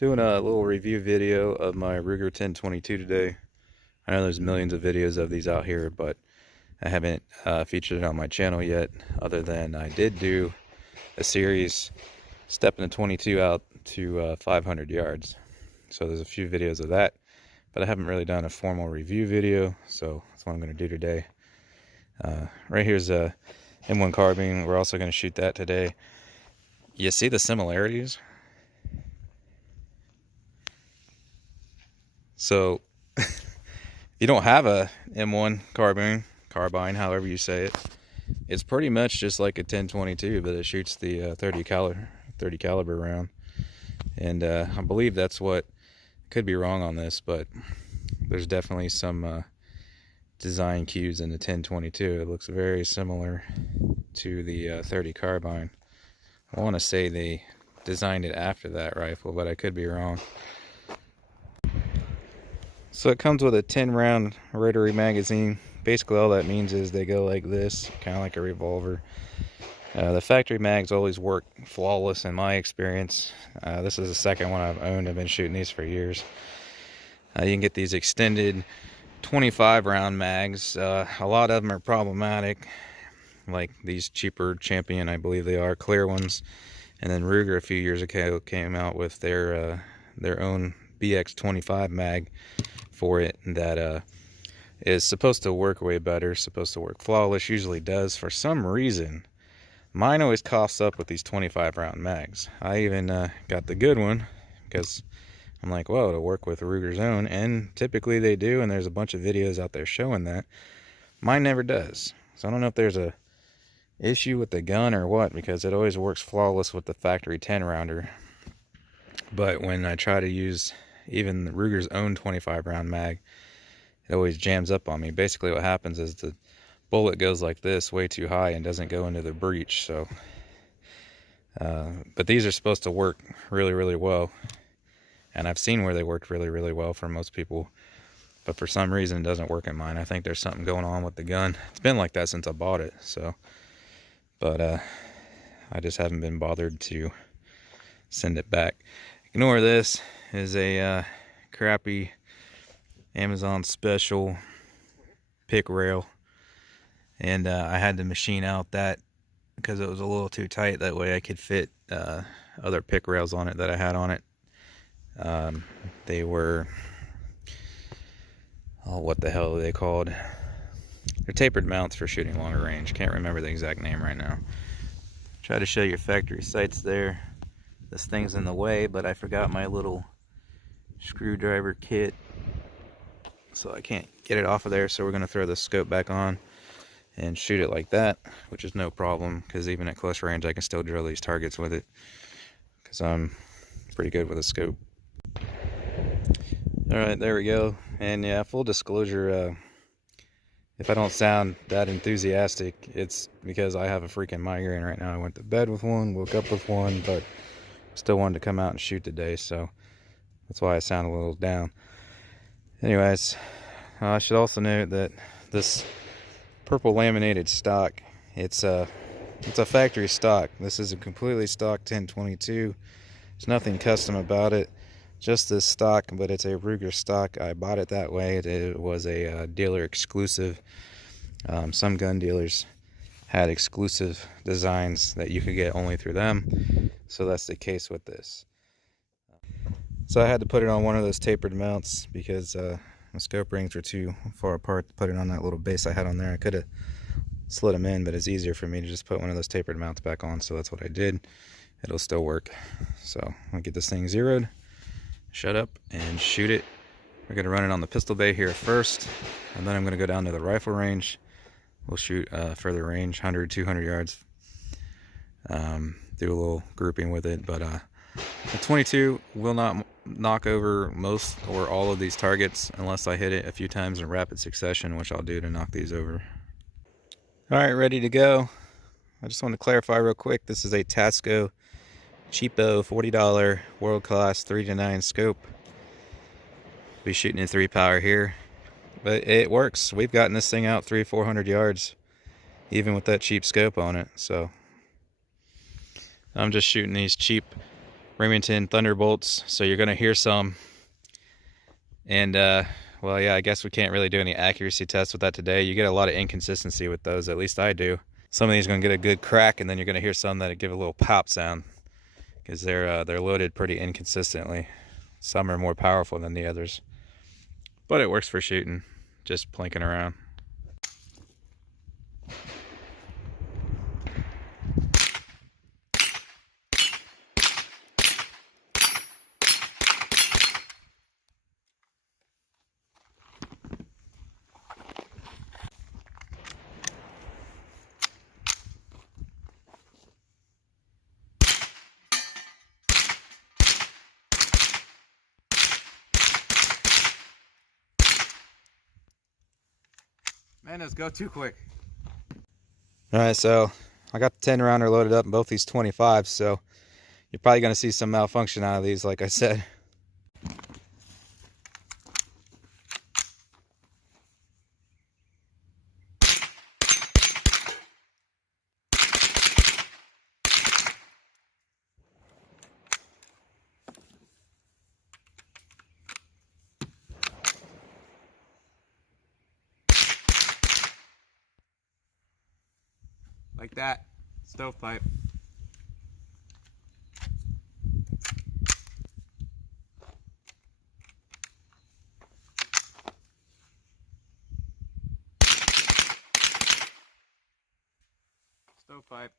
Doing a little review video of my Ruger 1022 today. I know there's millions of videos of these out here, but I haven't featured it on my channel yet, other than I did do a series stepping the 22 out to 500 yards. So there's a few videos of that, but I haven't really done a formal review video, so that's what I'm going to do today. Right here's a M1 carbine. We're also going to shoot that today. You see the similarities? So you don't have a M1 carbine, however you say it. It's pretty much just like a 1022, but it shoots the 30 caliber round. And I believe that's what, could be wrong on this, but there's definitely some design cues in the 1022. It looks very similar to the 30 carbine. I want to say they designed it after that rifle, but I could be wrong. So it comes with a 10 round rotary magazine. Basically all that means is they go like this, kind of like a revolver. The factory mags always work flawless in my experience. This is the second one I've owned. I've been shooting these for years. You can get these extended 25 round mags. A lot of them are problematic, like these cheaper Champion, I believe they are, clear ones. And then Ruger a few years ago came out with their own BX25 mag for it that is supposed to work way better, supposed to work flawless, usually does. For some reason, mine always coughs up with these 25 round mags. I even got the good one because I'm like, whoa, it'll work with Ruger's own, and typically they do, and there's a bunch of videos out there showing that. Mine never does. So I don't know if there's a issue with the gun or what, because it always works flawless with the factory 10 rounder. But when I try to use even Ruger's own 25 round mag, it always jams up on me. Basically what happens is the bullet goes like this, way too high, and doesn't go into the breech. So but these are supposed to work really well, and I've seen where they worked really well for most people, but for some reason it doesn't work in mine. I think there's something going on with the gun. It's been like that since I bought it, so, but I just haven't been bothered to send it back. Ignore this. Is a crappy Amazon special pick rail, and I had to machine out that because it was a little too tight. That way I could fit other pick rails on it that I had on it. They were, oh, what the hell are they called? They're tapered mounts for shooting longer range. Can't remember the exact name right now. Try to show your factory sights there. This thing's in the way, but I forgot my little screwdriver kit, so I can't get it off of there. So we're going to throw the scope back on and shoot it like that, which is no problem, because even at close range I can still drill these targets with it, because I'm pretty good with a scope. Alright, there we go. And yeah, full disclosure, if I don't sound that enthusiastic, it's because I have a freaking migraine right now. I went to bed with one, woke up with one, but still wanted to come out and shoot today, so that's why I sound a little down. Anyways, I should also note that this purple laminated stock, it's a factory stock. This is a completely stock 1022. There's nothing custom about it, just this stock, but it's a Ruger stock. I bought it that way. It was a dealer exclusive. Some gun dealers had exclusive designs that you could get only through them, so that's the case with this. So I had to put it on one of those tapered mounts because my scope rings were too far apart to put it on that little base I had on there. I could have slid them in, but it's easier for me to just put one of those tapered mounts back on, so that's what I did. It'll still work. So I'll get this thing zeroed, shut up, and shoot it. We're going to run it on the pistol bay here first, and then I'm going to go down to the rifle range. We'll shoot further range, 100, 200 yards. Do a little grouping with it, but the 22 will not knock over most or all of these targets unless I hit it a few times in rapid succession, which I'll do to knock these over. Alright, ready to go. I just want to clarify real quick, this is a Tasco cheapo $40 world-class 3-9 scope. Be shooting in 3 power here, but it works. We've gotten this thing out 300-400 yards even with that cheap scope on it. So I'm just shooting these cheap Remington Thunderbolts, so you're gonna hear some. And well, yeah, I guess we can't really do any accuracy tests with that today. You get a lot of inconsistency with those, at least I do. Some of these are gonna get a good crack, and then you're gonna hear some that give a little pop sound, because they're loaded pretty inconsistently. Some are more powerful than the others, but it works for shooting, just plinking around. Man, those go too quick. Alright, so I got the 10 rounder loaded up in both these 25s, so you're probably going to see some malfunction out of these, like I said. Like that. Stovepipe. Stovepipe.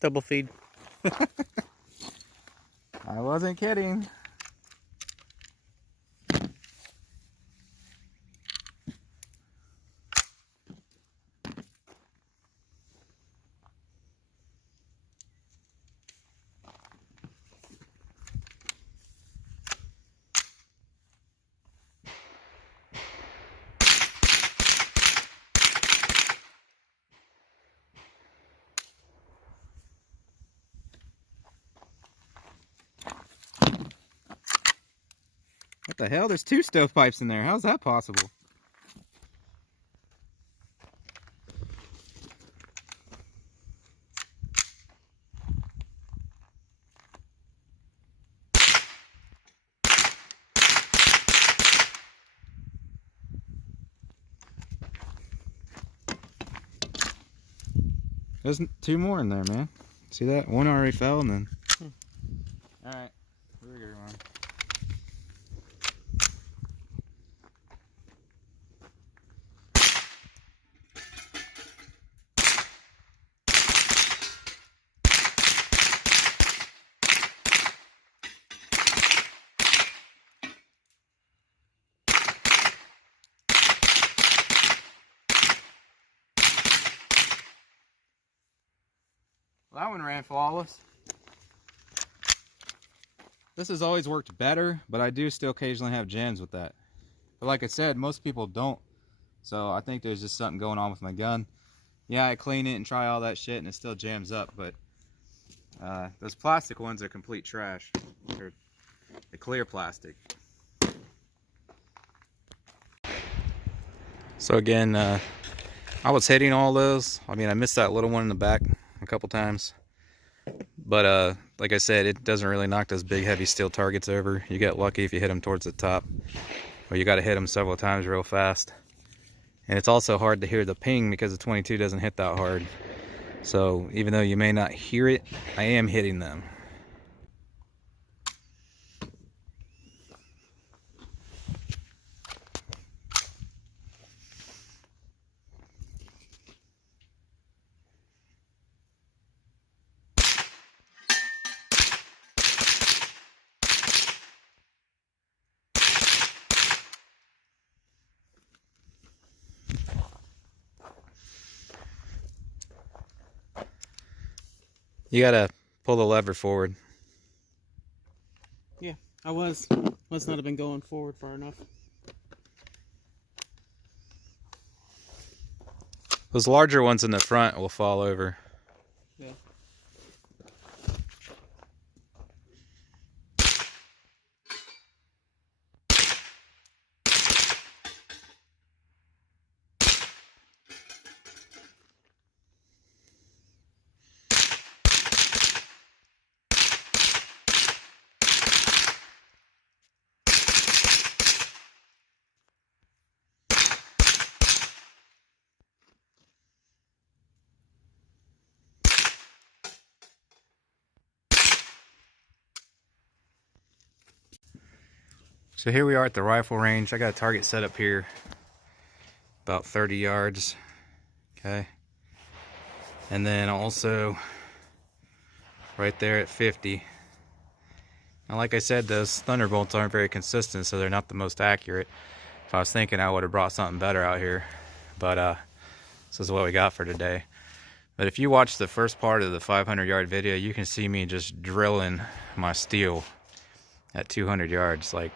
Double feed. I wasn't kidding. What the hell? There's 2 stovepipes in there. How's that possible? There's 2 more in there, man. See that? One already fell and then... Alright, rigger one. Well, that one ran flawless. This has always worked better, but I do still occasionally have jams with that. But like I said, most people don't. So I think there's just something going on with my gun. Yeah, I clean it and try all that shit and it still jams up, but those plastic ones are complete trash. They're the clear plastic. So again, I was hitting all those. I mean, I missed that little one in the back a couple times. But like I said, it doesn't really knock those big heavy steel targets over. You get lucky if you hit them towards the top, or you got to hit them several times real fast. And it's also hard to hear the ping because the 22 doesn't hit that hard. So even though you may not hear it, I am hitting them. You gotta pull the lever forward. Yeah, I was. Must not have been going forward far enough. Those larger ones in the front will fall over. Yeah. So here we are at the rifle range. I got a target set up here about 30 yards. Okay. And then also right there at 50. Now, like I said, those Thunderbolts aren't very consistent, so they're not the most accurate. If I was thinking, I would have brought something better out here. But this is what we got for today. But if you watch the first part of the 500-yard video, you can see me just drilling my steel at 200 yards, like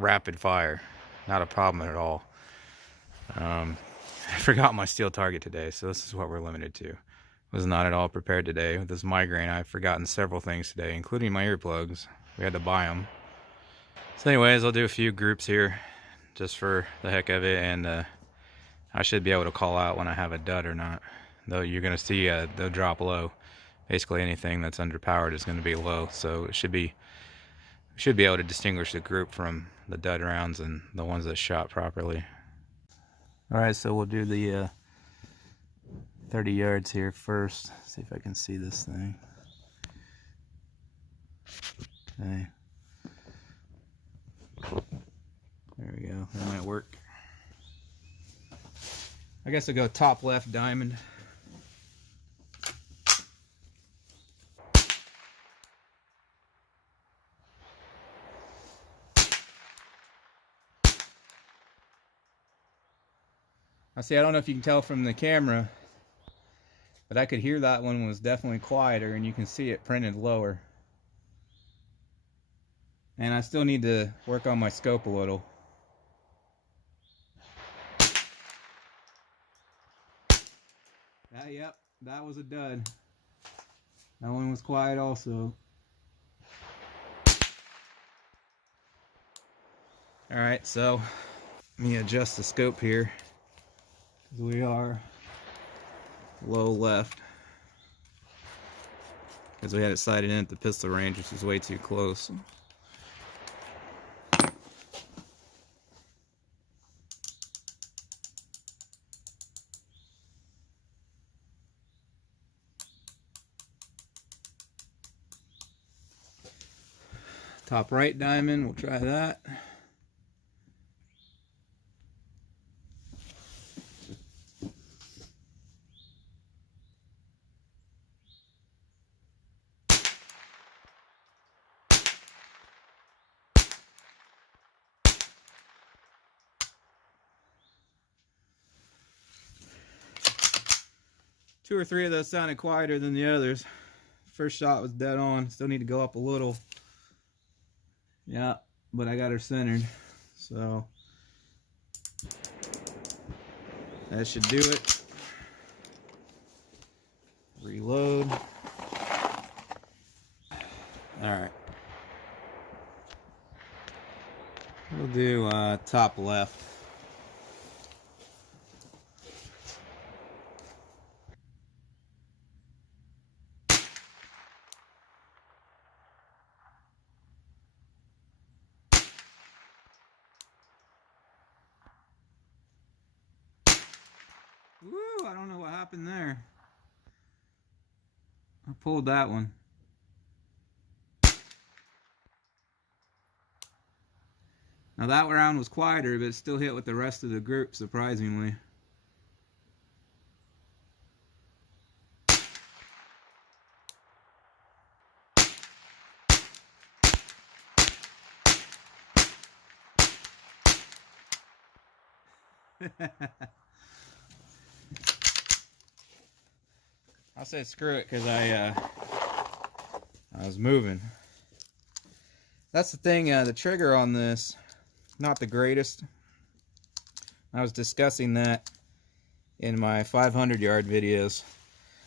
rapid fire. Not a problem at all. I forgot my steel target today, so this is what we're limited to. Was not at all prepared today. With this migraine, I've forgotten several things today, including my earplugs. We had to buy them. So anyways, I'll do a few groups here just for the heck of it, and I should be able to call out when I have a dud or not. Though you're going to see they'll drop low. Basically anything that's underpowered is going to be low, so it should be able to distinguish the group from the dud rounds and the ones that shot properly. Alright, so we'll do the 30 yards here first. See if I can see this thing. Okay. There we go. That might work. I guess I'll go top left diamond. I see, I don't know if you can tell from the camera, but I could hear that one was definitely quieter, and you can see it printed lower. And I still need to work on my scope a little. Yep, that was a dud. That one was quiet also. Alright, so let me adjust the scope here. We are low left. Because we had it sighted in at the pistol range, which is way too close. Top right diamond, we'll try that. Two or three of those sounded quieter than the others. First shot was dead on. Still need to go up a little. Yeah, but I got her centered. So that should do it. Reload. Alright. We'll do top left. Woo, I don't know what happened there. I pulled that one. Now that round was quieter, but it still hit with the rest of the group, surprisingly. I said screw it because I was moving. That's the thing, the trigger on this, not the greatest. I was discussing that in my 500 yard videos.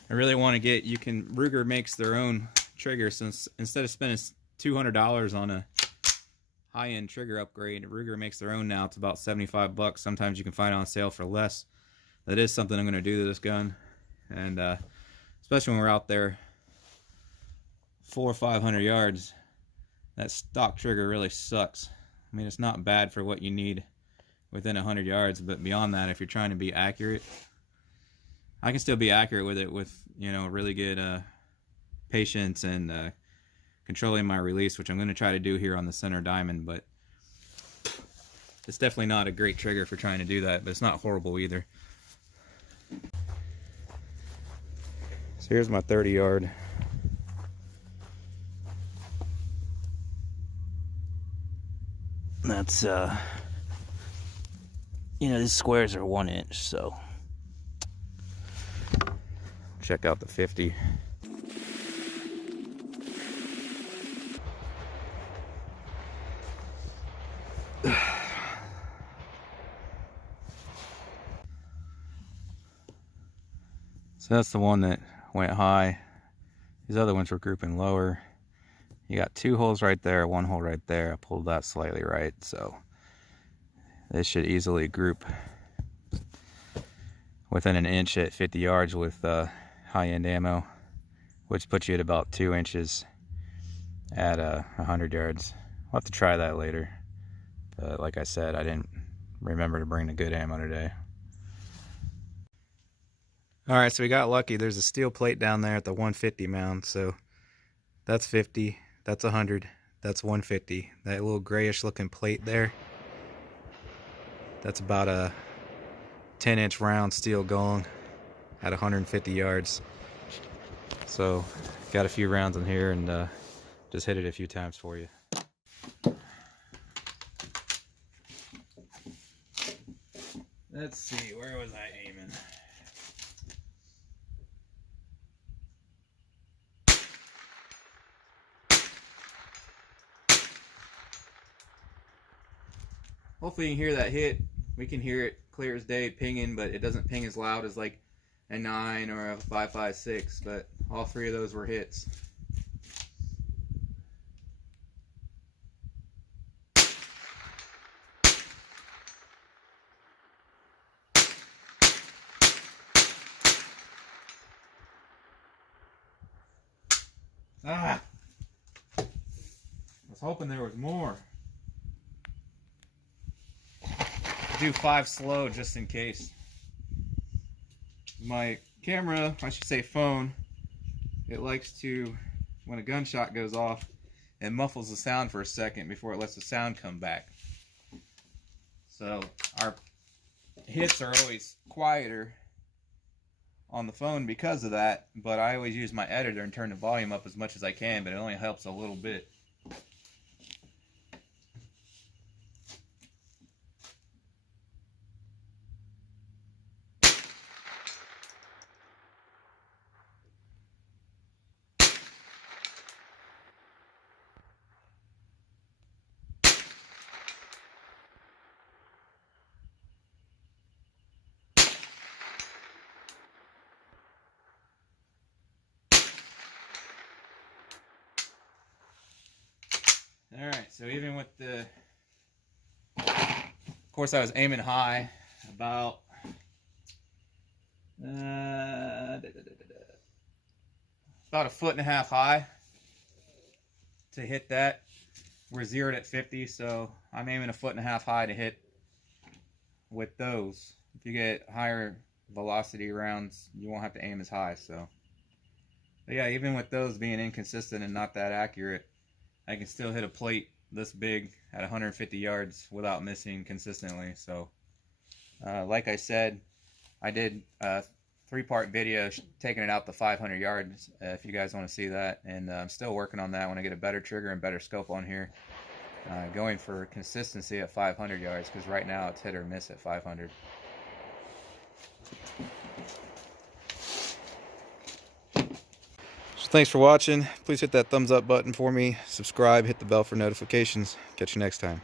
I really want to get, Ruger makes their own trigger, since instead of spending $200 on a high-end trigger upgrade, Ruger makes their own now. It's about 75 bucks. Sometimes you can find it on sale for less. That is something I'm going to do to this gun. And especially when we're out there 400 or 500 yards, that stock trigger really sucks. I mean, it's not bad for what you need within 100 yards, but beyond that, if you're trying to be accurate, I can still be accurate with it with, you know, really good patience and controlling my release, which I'm going to try to do here on the center diamond. But It's definitely not a great trigger for trying to do that, but it's not horrible either. So here's my 30 yard. That's you know, these squares are 1 inch, so check out the 50. So that's the one that went high. These other ones were grouping lower. You got 2 holes right there, 1 hole right there. I pulled that slightly right, so this should easily group within an inch at 50 yards with high-end ammo, which puts you at about 2 inches at 100 yards. I'll have to try that later. But like I said, I didn't remember to bring the good ammo today. Alright, so we got lucky. There's a steel plate down there at the 150 mound, so that's 50, that's 100, that's 150. That little grayish looking plate there, that's about a 10-inch round steel gong at 150 yards. So got a few rounds in here and just hit it a few times for you. Let's see, where was I aiming? Hopefully you can hear that hit. We can hear it clear as day pinging, but it doesn't ping as loud as like a 9 or a 5.56, but all 3 of those were hits. Ah! I was hoping there was more. Do 5 slow just in case. My camera, I should say phone, it likes to, when a gunshot goes off, it muffles the sound for a second before it lets the sound come back. So our hits are always quieter on the phone because of that, but I always use my editor and turn the volume up as much as I can, but it only helps a little bit. Alright, so even with the, of course I was aiming high, about about 1.5 foot high to hit that. We're zeroed at 50, so I'm aiming 1.5 foot high to hit with those. If you get higher velocity rounds, you won't have to aim as high. So, but yeah, even with those being inconsistent and not that accurate, I can still hit a plate this big at 150 yards without missing consistently. So, like I said, I did a 3-part video taking it out to 500 yards, if you guys want to see that. And I'm still working on that when I get a better trigger and better scope on here. Going for consistency at 500 yards, because right now it's hit or miss at 500. So thanks for watching. Please hit that thumbs up button for me, subscribe, hit the bell for notifications. Catch you next time.